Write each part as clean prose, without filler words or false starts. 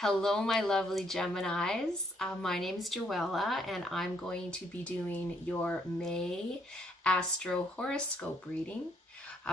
Hello, my lovely Geminis. My name is Joella, and I'm going to be doing your May Astro Horoscope reading.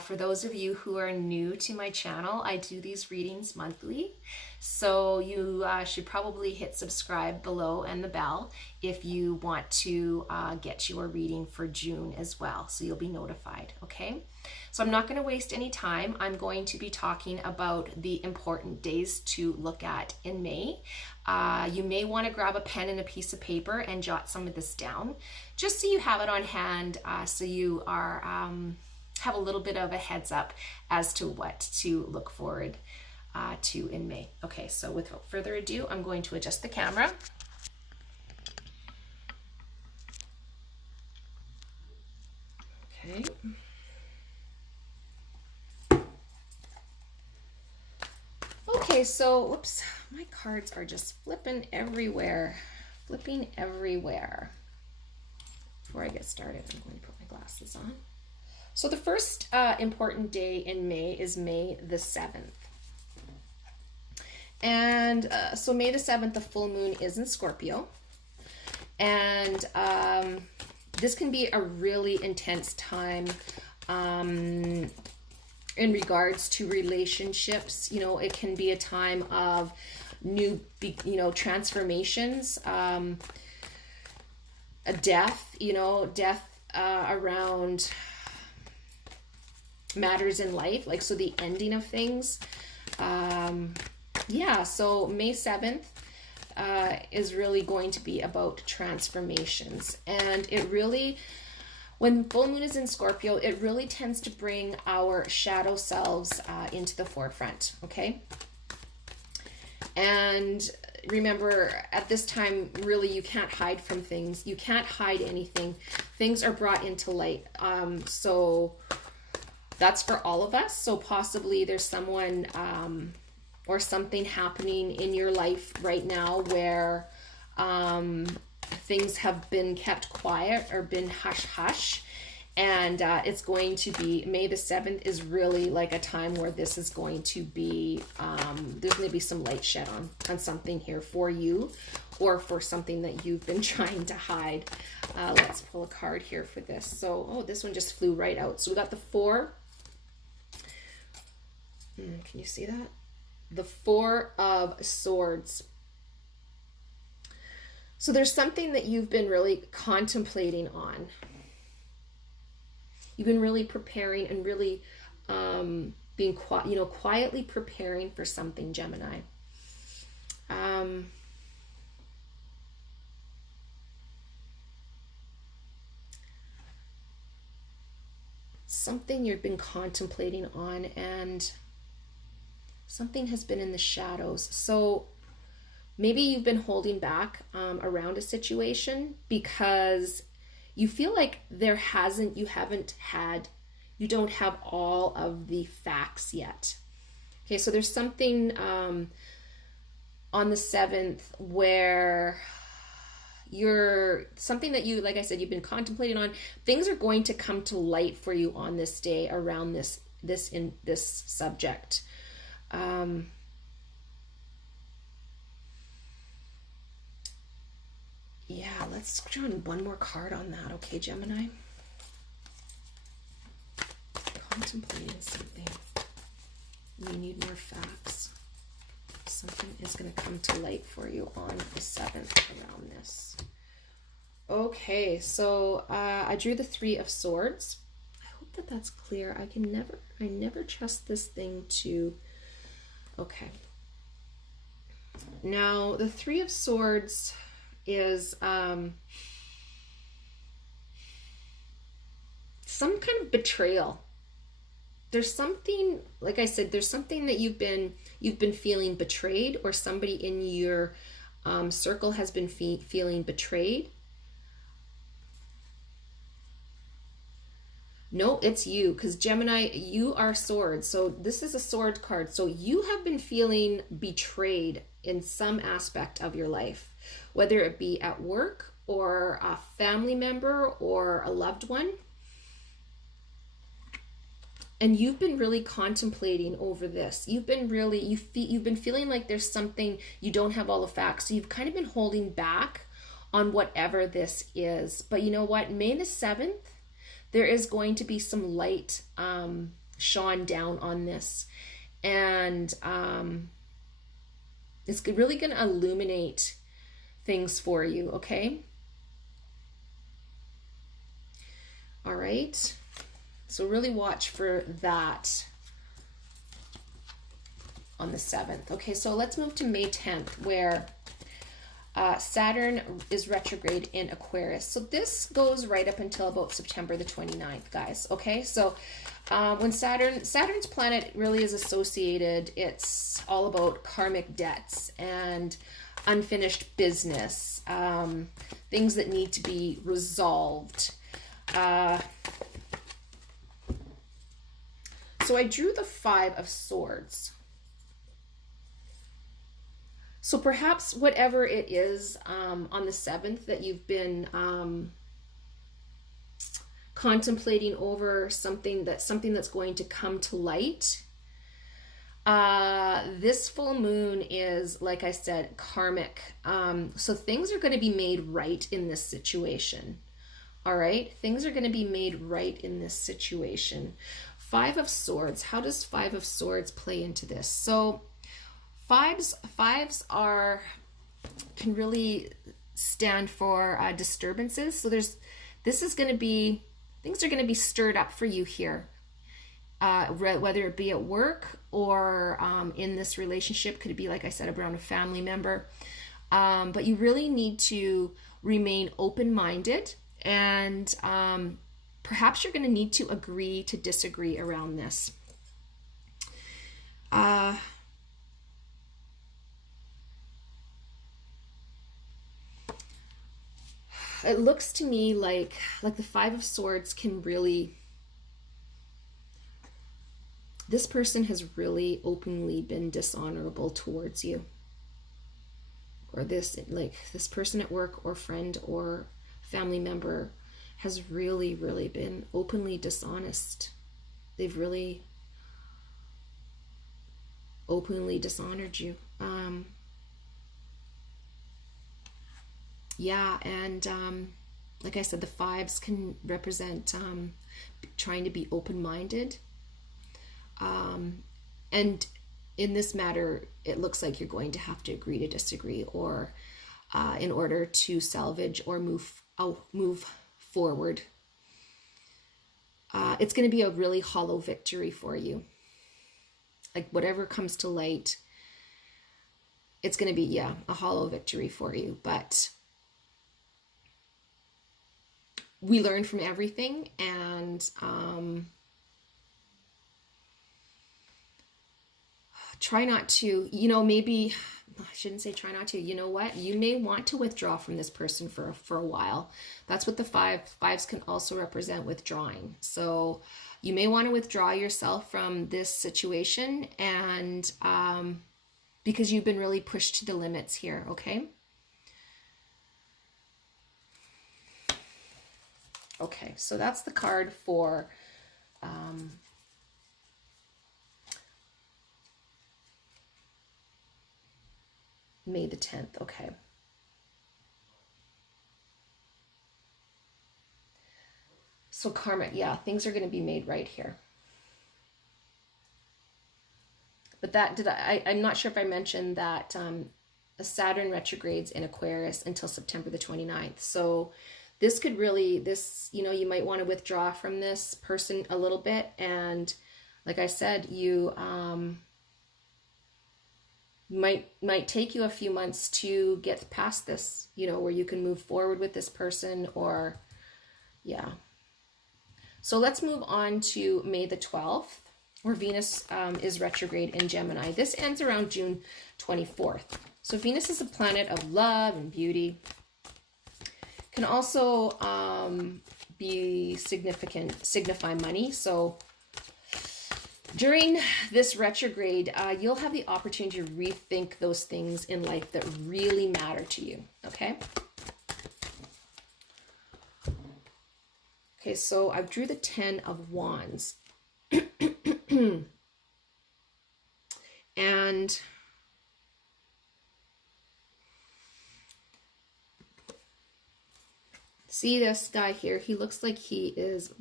For those of you who are new to my channel, I do these readings monthly. So you should probably hit subscribe below and the bell if you want to get your reading for June as well. So you'll be notified, okay? So I'm not going to waste any time. I'm going to be talking about the important days to look at in May. You may want to grab a pen and a piece of paper and jot some of this down, just so you have it on hand, so you are have a little bit of a heads up as to what to look forward to in May. Okay, so without further ado, I'm going to adjust the camera. Okay. Okay, so, whoops, my cards are just flipping everywhere. Before I get started, I'm going to put my glasses on. So the first important day in May is May the 7th. And so May the 7th, the full moon is in Scorpio. And this can be a really intense time in regards to relationships. You know, it can be a time of new, transformations, a death, death around matters in life, like, so the ending of things. Yeah, so May 7th is really going to be about transformations. And it really, when full moon is in Scorpio, it really tends to bring our shadow selves into the forefront, okay? And remember, at this time, really, you can't hide from things. You can't hide anything. Things are brought into light. So that's for all of us. So possibly there's someone or something happening in your life right now where things have been kept quiet or been hush-hush. And it's going to be, May the 7th is really like a time where this is going to be, there's going to be some light shed on something here for you, or for something that you've been trying to hide. Let's pull a card here for this. So, oh, this one just flew right out. So we got the 4. Can you see that? The 4 of Swords. So there's something that you've been really contemplating on. You've been really preparing and really being quietly preparing for something, Gemini. Something you've been contemplating on, and something has been in the shadows. So maybe you've been holding back around a situation because you feel like you don't have all of the facts yet. Okay, so there's something on the 7th where something that you, like I said, you've been contemplating on. Things are going to come to light for you on this day around this subject. Yeah, let's draw one more card on that, okay, Gemini? Contemplating something. You need more facts. Something is going to come to light for you on the 7th around this. Okay, so I drew the 3 of Swords. I hope that that's clear. I never trust this thing to... Okay. Now, the 3 of Swords is some kind of betrayal. There's something, like I said, there's something that you've been feeling betrayed, or somebody in your circle has been feeling betrayed. No, it's you, because Gemini, you are Swords. So this is a sword card. So you have been feeling betrayed in some aspect of your life, whether it be at work or a family member or a loved one. And you've been really contemplating over this. You've been really, you've been feeling like there's something, you don't have all the facts. So you've kind of been holding back on whatever this is. But you know what? May the 7th, there is going to be some light shone down on this. And it's really going to illuminate things for you, okay? All right. So really watch for that on the 7th. Okay, so let's move to May 10th, where Saturn is retrograde in Aquarius. So this goes right up until about September the 29th, guys. Okay, so when Saturn's planet really is associated, it's all about karmic debts and unfinished business, things that need to be resolved. So I drew the 5 of Swords. So perhaps whatever it is on the 7th that you've been contemplating over, something that's going to come to light. This full moon is, like I said, karmic. So things are going to be made right in this situation. All right, things are going to be made right in this situation. 5 of Swords. How does 5 of Swords play into this? So fives can really stand for disturbances. So this is going to be, things are going to be stirred up for you here, whether it be at work or in this relationship. Could it be, like I said, around a family member? But you really need to remain open-minded, and perhaps you're going to need to agree to disagree around this. It looks to me like the 5 of Swords can really, this person has really openly been dishonorable towards you. Or this person at work or friend or family member has really, really been openly dishonest. They've really openly dishonored you. Yeah, and like I said, the 5s can represent trying to be open-minded. And in this matter, it looks like you're going to have to agree to disagree, or in order to salvage or move forward. It's going to be a really hollow victory for you. Like whatever comes to light, it's going to be, yeah, a hollow victory for you. But we learn from everything, and try not to, maybe, I shouldn't say try not to, you know what? You may want to withdraw from this person for a while. That's what the fives can also represent, withdrawing. So you may want to withdraw yourself from this situation, and because you've been really pushed to the limits here, okay? Okay, so that's the card for May the 10th. Okay. So karma, yeah, things are going to be made right here. But I'm not sure if I mentioned that Saturn retrogrades in Aquarius until September the 29th. So this could really, you might want to withdraw from this person a little bit. And like I said, you might take you a few months to get past this, where you can move forward with this person, or, yeah. So let's move on to May the 12th, where Venus is retrograde in Gemini. This ends around June 24th. So Venus is a planet of love and beauty. Can also signify money. So during this retrograde, you'll have the opportunity to rethink those things in life that really matter to you, okay? Okay, so I drew the 10 of Wands. And see this guy here, he looks like he is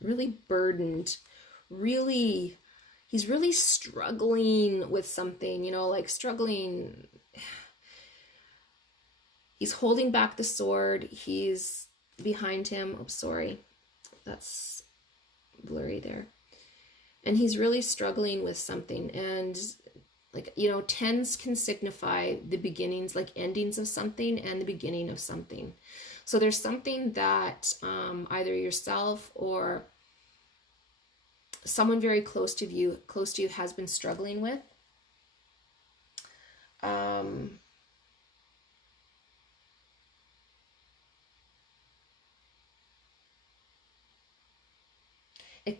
really burdened, he's really struggling with something, you know, like struggling. He's holding back the sword. He's behind him. Oh, sorry. That's blurry there. And he's really struggling with something. And like, you know, tens can signify the beginnings, like endings of something and the beginning of something. So there's something that either yourself or someone very close to you has been struggling with.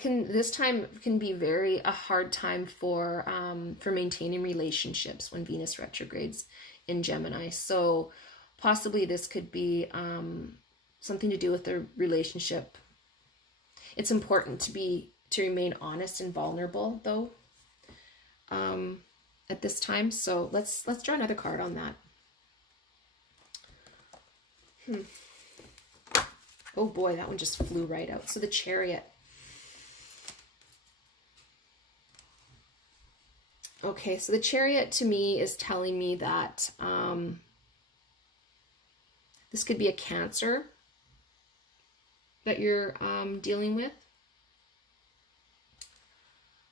This time can be a hard time for maintaining relationships when Venus retrogrades in Gemini. So possibly this could be something to do with the relationship. It's important to remain honest and vulnerable though at this time. So let's draw another card on that. Oh boy, that one just flew right out. So the Chariot. Okay, so the Chariot to me is telling me that this could be a Cancer that you're dealing with,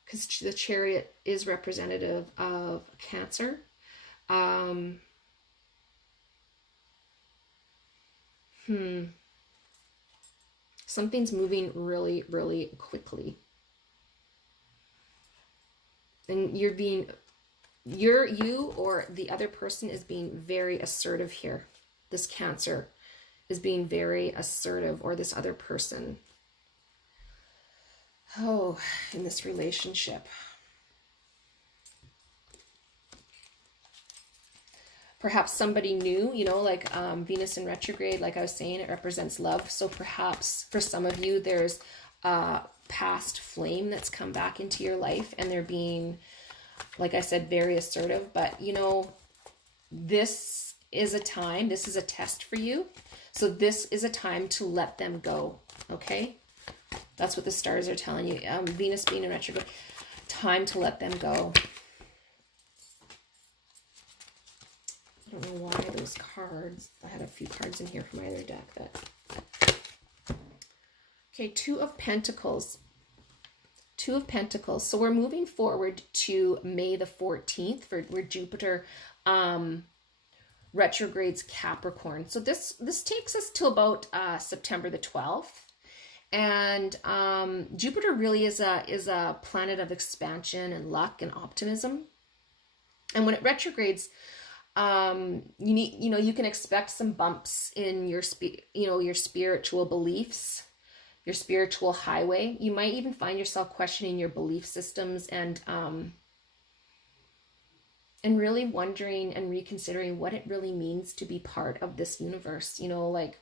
because the Chariot is representative of Cancer. Something's moving really, really quickly. And you or the other person is being very assertive here. This Cancer is being very assertive, or this other person. Oh, in this relationship. Perhaps somebody new, you know, like Venus in retrograde, like I was saying, it represents love. So perhaps for some of you, there's past flame that's come back into your life, and they're being, like I said, very assertive. But you know, this is a test for you. So this is a time to let them go. Okay, that's what the stars are telling you. Venus being in retrograde, time to let them go. I don't know why those cards, I had a few cards in here from my other deck that. Okay, Two of Pentacles. Two of Pentacles. So we're moving forward to May the 14th where Jupiter retrogrades Capricorn. So this takes us to about September the 12th. And Jupiter really is a planet of expansion and luck and optimism. And when it retrogrades, you can expect some bumps in your spiritual beliefs, your spiritual highway. You might even find yourself questioning your belief systems and really wondering and reconsidering what it really means to be part of this universe. You know, like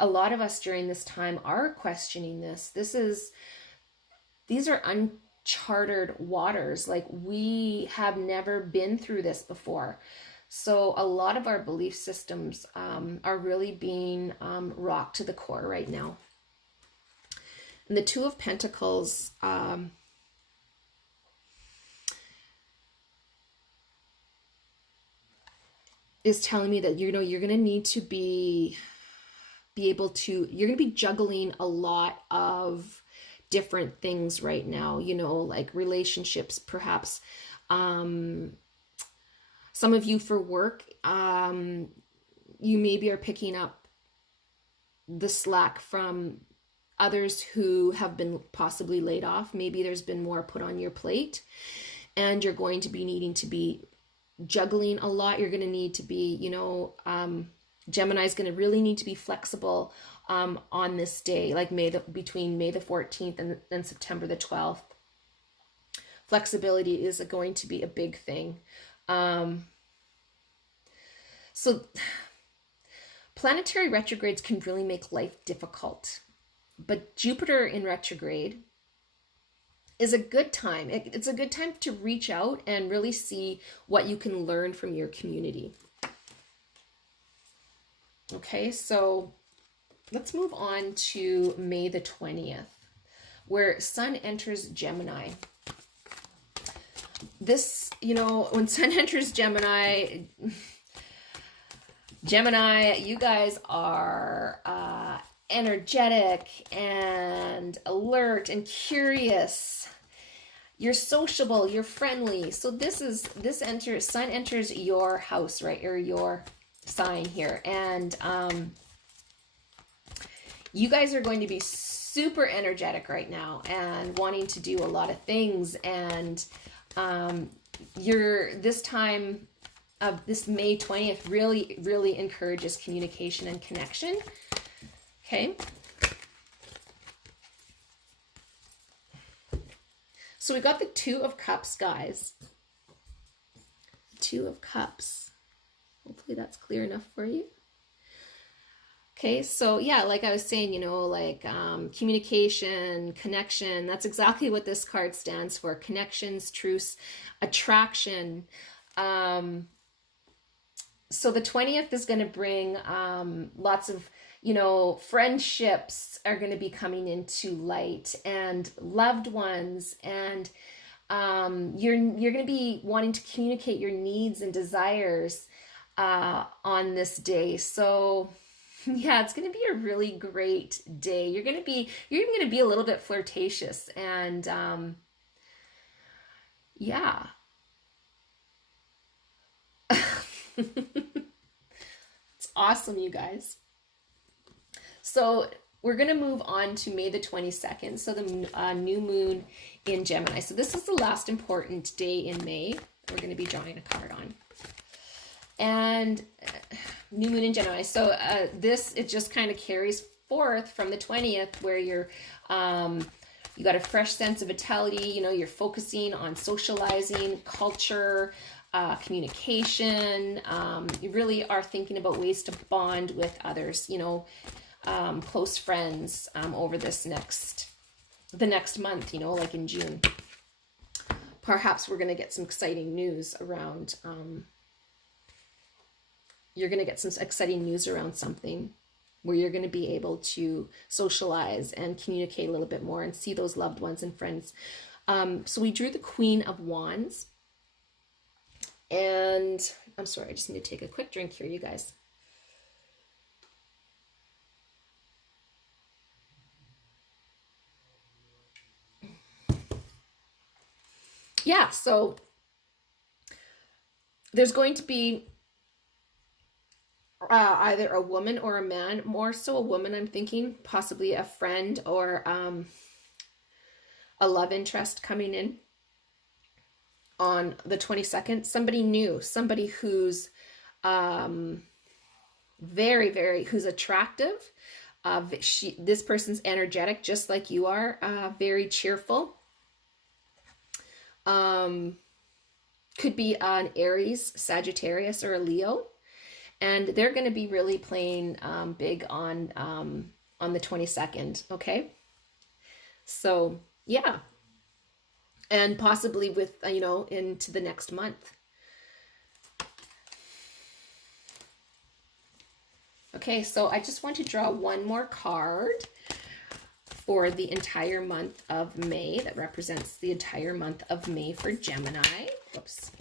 a lot of us during this time are questioning this. These are uncharted waters. Like, we have never been through this before. So a lot of our belief systems are really being rocked to the core right now. And the Two of Pentacles is telling me that, you know, you're going to need to be able to, you're going to be juggling a lot of different things right now, you know, like relationships, perhaps. Some of you for work, you maybe are picking up the slack from others who have been possibly laid off. Maybe there's been more put on your plate, and you're going to be needing to be juggling a lot. You're going to need to be, you know, Gemini is going to really need to be flexible on this day, like between May the 14th and September the 12th. Flexibility is going to be a big thing. So planetary retrogrades can really make life difficult. But Jupiter in retrograde is a good time. It's a good time to reach out and really see what you can learn from your community. Okay, so let's move on to May the 20th, where Sun enters Gemini. This, when Sun enters Gemini, you guys are energetic and alert and curious. You're sociable, you're friendly. So Sun enters your house, right? Or your sign here. And you guys are going to be super energetic right now and wanting to do a lot of things. And this time of this May 20th really, really encourages communication and connection. Okay. So we got the Two of Cups, guys. Two of Cups. Hopefully that's clear enough for you. Okay, so yeah, like I was saying, communication, connection, that's exactly what this card stands for. Connections, truce, attraction. So the 20th is going to bring lots of, friendships are going to be coming into light, and loved ones, and you're going to be wanting to communicate your needs and desires on this day. So yeah, it's going to be a really great day. You're even going to be a little bit flirtatious, and yeah. It's awesome, you guys. So we're going to move on to May the 22nd. So the new moon in Gemini. So this is the last important day in May we're going to be drawing a card on. And new moon in Gemini. So it just kind of carries forth from the 20th, where you got a fresh sense of vitality. You're focusing on socializing, culture, communication. You really are thinking about ways to bond with others, close friends over the next month, like in June. Perhaps we're going to get some exciting news around, you're going to get some exciting news around something where you're going to be able to socialize and communicate a little bit more and see those loved ones and friends. So we drew the Queen of Wands. And I'm sorry, I just need to take a quick drink here, you guys. Yeah, so there's going to be either a woman or a man, more so a woman, I'm thinking, possibly a friend or a love interest coming in on the 22nd. Somebody new, somebody who's very, very, who's attractive. This person's energetic, just like you are, very cheerful. Could be an Aries, Sagittarius, or a Leo. And they're going to be really playing big on the 22nd, okay? So, yeah. And possibly with, into the next month. Okay, so I just want to draw one more card for the entire month of May. That represents the entire month of May for Gemini. Whoops.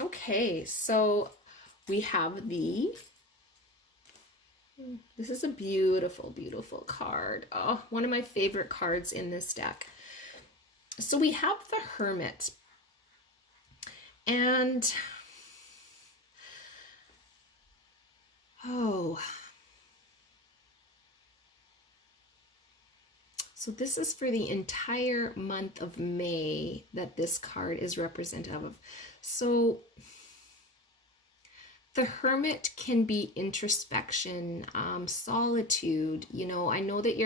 Okay, so we have this is a beautiful, beautiful card. Oh, one of my favorite cards in this deck. So we have the Hermit. And, so this is for the entire month of May that this card is representative of. So the Hermit can be introspection, solitude. I know that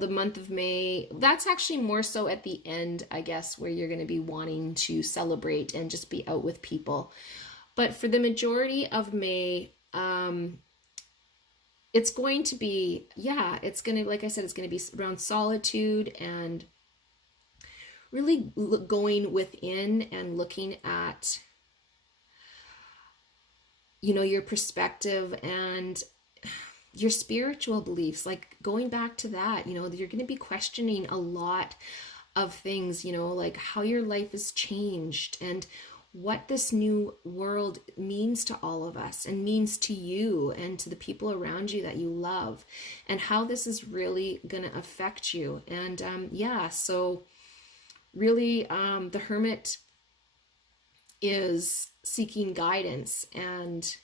the month of May, that's actually more so at the end, I guess, where you're going to be wanting to celebrate and just be out with people. But for the majority of May, it's going to be, yeah, it's going to, like I said, it's going to be around solitude and really going within and looking at, you know, your perspective and your spiritual beliefs, like going back to that. You know, you're going to be questioning a lot of things, you know, like how your life has changed and what this new world means to all of us and means to you and to the people around you that you love, and how this is really going to affect you. And yeah, so really the Hermit is seeking guidance and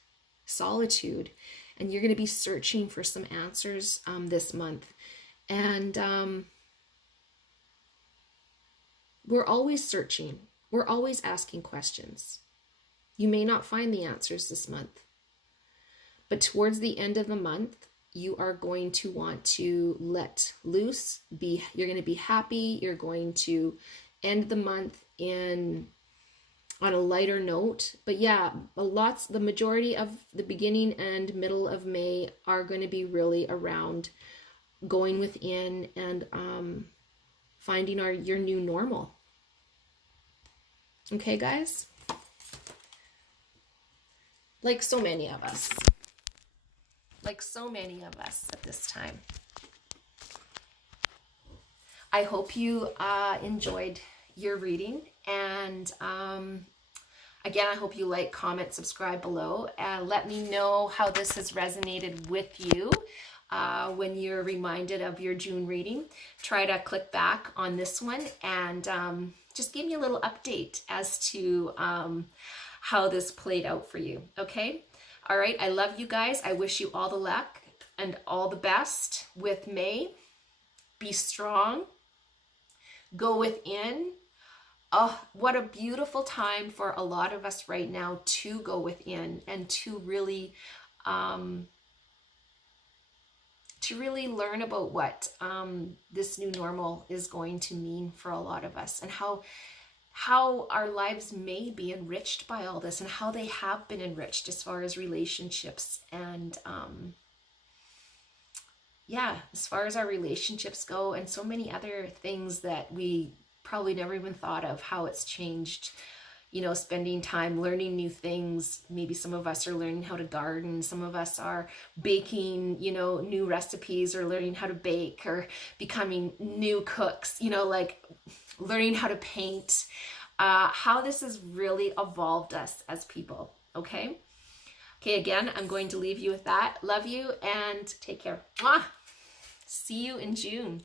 solitude, and you're going to be searching for some answers this month. And we're always searching. We're always asking questions. You may not find the answers this month, but towards the end of the month, you are going to want to let loose. You're going to be happy. You're going to end the month on a lighter note. But yeah, the majority of the beginning and middle of May are going to be really around going within and finding your new normal. Okay, guys? Like so many of us at this time. I hope you enjoyed your reading, and again, I hope you like, comment, subscribe below, and let me know how this has resonated with you. When you're reminded of your June reading, try to click back on this one and just give me a little update as to how this played out for you. Okay? All right. I love you guys. I wish you all the luck and all the best with May. Be strong. Go within. Oh, what a beautiful time for a lot of us right now to go within and to really learn about what this new normal is going to mean for a lot of us, and how our lives may be enriched by all this, and how they have been enriched as far as relationships and yeah, as far as our relationships go, and so many other things that we probably never even thought of, how it's changed. You know, spending time learning new things. Maybe some of us are learning how to garden. Some of us are baking, you know, new recipes, or learning how to bake, or becoming new cooks, you know, like learning how to paint. How this has really evolved us as people. Okay? Okay, again, I'm going to leave you with that. Love you and take care. Mwah! See you in June.